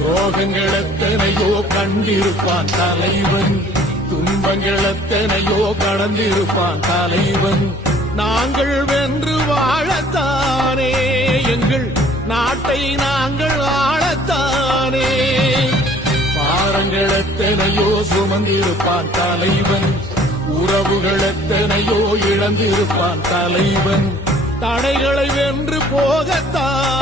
துன்பங்கள் எத்தனையோ கண்டிருப்பான் தலைவன், துன்பங்கள் எத்தனையோ கடந்திருப்பான் தலைவன். நாங்கள் வென்று வாழத்தானே எங்கள் நாட்டை நாங்கள் ஆளத்தானே. பாரங்கள் எத்தனையோ சுமந்திருப்பான் தலைவன், உறவுகள் எத்தனையோ இழந்திருப்பான் தலைவன். தடைகளை வென்று போகத்தான்